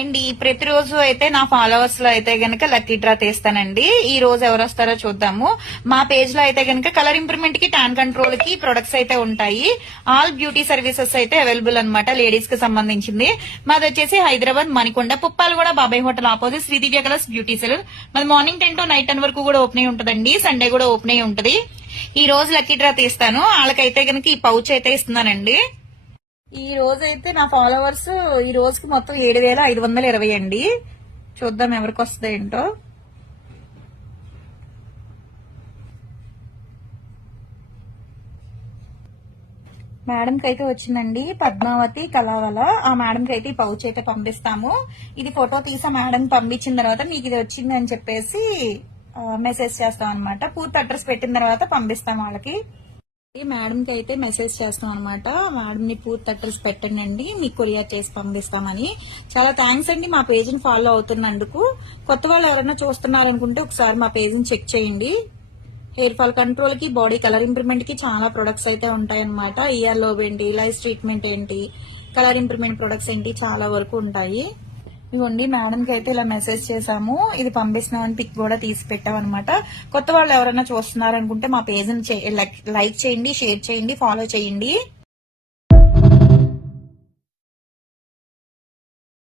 అండి ప్రతిరోజు అయితే నా ఫాలోవర్స్ లో అయితే గనక లక్కీ డ్రా తీస్తానండి. ఈ రోజు ఎవరు వస్తారో చూద్దాము. మా పేజ్ లో అయితే గనక కలర్ ఇంప్రూవ్మెంట్ కి, ట్యాన్ కంట్రోల్ కి ప్రొడక్ట్స్ అయితే ఉంటాయి. ఆల్ బ్యూటీ సర్వీసెస్ అయితే అవైలబుల్ అనమాట, లేడీస్ కి సంబంధించింది. మాది వచ్చేసి హైదరాబాద్ మణికొండ, పుప్పాలు కూడా Babai hotel opposite Sridivya colours beauty salon. మాది మార్నింగ్ 10 to నైట్ 10 వరకు కూడా ఓపెన్ అయి ఉంటదండి. సండే కూడా ఓపెన్ అయి ఉంటది. ఈ రోజు లక్కీ డ్రా తీస్తాను. వాళ్ళకైతే గనక ఈ పౌచ్ అయితే ఇస్తున్నానండి. ఈ రోజు అయితే నా ఫాలోవర్స్ ఈ రోజుకి మొత్తం 7,520 అండి. చూద్దాం ఎవరికి వస్తుంది ఏంటో. మేడంకి అయితే వచ్చిందండి, పద్మావతి కళావల. ఆ మేడంకి అయితే ఈ పౌచ్ అయితే పంపిస్తాము. ఇది ఫోటో తీసా మేడం పంపించిన తర్వాత మీకు ఇది వచ్చింది అని చెప్పేసి మెసేజ్ చేస్తాం అనమాట. పూర్తి అడ్రస్ పెట్టిన తర్వాత పంపిస్తాం వాళ్ళకి. మేడం కి అయితే మెసేజ్ చేస్తాం అనమాట. మేడం ని పూర్తి అడ్రస్ పెట్టండి, మీకు కొరియర్ చేసి పంపిస్తామని. చాలా థ్యాంక్స్ అండి మా పేజ్ ని ఫాలో అవుతున్నందుకు. కొత్త వాళ్ళు ఎవరైనా చూస్తున్నారనుకుంటే ఒకసారి మా పేజ్ ని చెక్ చేయండి. హెయిర్ ఫాల్ కంట్రోల్ కి, బాడీ కలర్ ఇంప్రూవ్మెంట్ కి చాలా ప్రొడక్ట్స్ అయితే ఉంటాయి అనమాట. ఇయర్ లోబ్ ఏంటి, లైఫ్ ట్రీట్మెంట్ ఏంటి, కలర్ ఇంప్రూవ్మెంట్ ప్రొడక్ట్స్ ఏంటి, చాలా వరకు ఉంటాయి. ఇవ్వండి మేడం కి అయితే ఇలా మెసేజ్ చేసాము, ఇది పంపిస్తున్నామని పిక్ కూడా తీసి పెట్టామన్నమాట. కొత్త వాళ్ళు ఎవరైనా చూస్తున్నారనుకుంటే మా పేజ్ ని లైక్ చేయండి, షేర్ చేయండి, ఫాలో చేయండి.